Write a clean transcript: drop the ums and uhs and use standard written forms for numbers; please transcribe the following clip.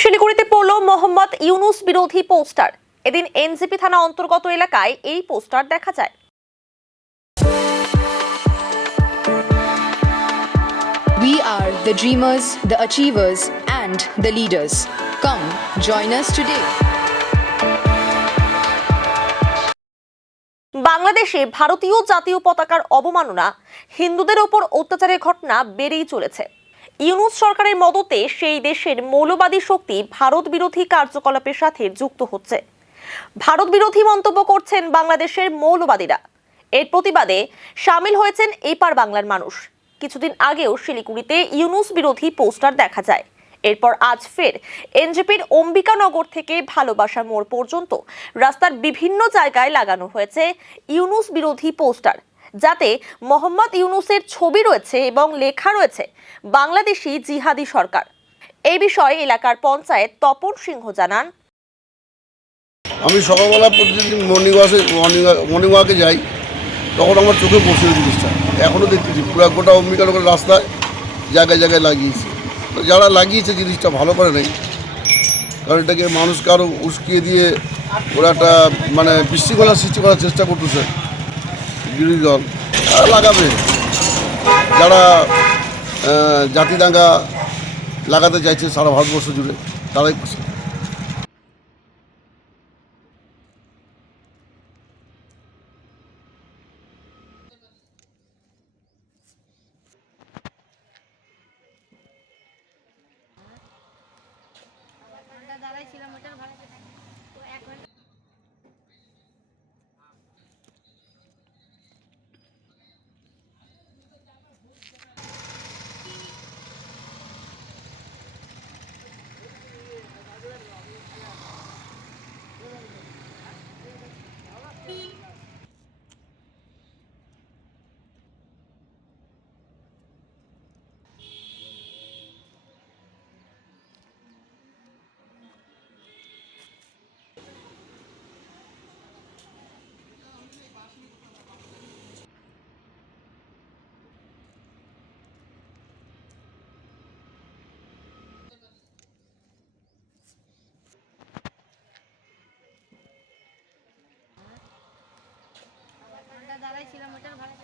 শিলিগুড়িতে পড়ল মোহাম্মদ ইউনুস বিরোধী পোস্টার। এদিন এনজেপি থানা অন্তর্গত এলাকায় এই পোস্টার দেখা যায়। We are the dreamers, the achievers, and the leaders. Come, join us today. বাংলাদেশে ভারতীয় জাতীয় পতাকার অবমাননা, হিন্দুদের ওপর অত্যাচারের ঘটনা বেড়েই চলেছে। ইউনুস সরকারের মদতে সেই দেশের মৌলবাদী শক্তি ভারত বিরোধী কার্যকলাপের সাথে যুক্ত হচ্ছে। ভারত বিরোধী মন্তব্য করছেন বাংলাদেশের মৌলবাদীরা। এর প্রতিবাদে সামিল হয়েছেন এপার বাংলার মানুষ। কিছুদিন আগেও শিলিগুড়িতে ইউনুস বিরোধী পোস্টার দেখা যায়। এরপর আজ ফের এনজেপির অম্বিকানগর থেকে ভালোবাসা মোড় পর্যন্ত রাস্তার বিভিন্ন জায়গায় লাগানো হয়েছে ইউনুস বিরোধী পোস্টার, যাতে মোহাম্মদ ইউনুসের ছবি রয়েছে এবং লেখা রয়েছে বাংলাদেশি জিহাদি সরকার। এই বিষয়ে এলাকার পঞ্চায়েত তপন সিংহ জানান, আমি সকালবেলা প্রতিদিন মর্নিং ওয়াকে যাই, তখন আমার চোখে পড়ছে জিনিসটা। এখনও দেখতেছি পুরো গোটা অম্বিকানগর রাস্তায় জায়গায় জায়গায় লাগিয়েছে। তো যারা লাগিয়েছে জিনিসটা ভালো করে নেই, কারণ এটাকে মানুষকে আরও উস্কিয়ে দিয়ে ওরা একটা বিশৃঙ্খলা সৃষ্টি করার চেষ্টা করতেছে বিরোধী দল। তারা লাগাবে, যারা জাতি দাঙ্গা লাগাতে চাইছে সারা ভারতবর্ষ জুড়ে, তারাই করছে। দাঁড়াই ছিলাম ওটার ভাড়া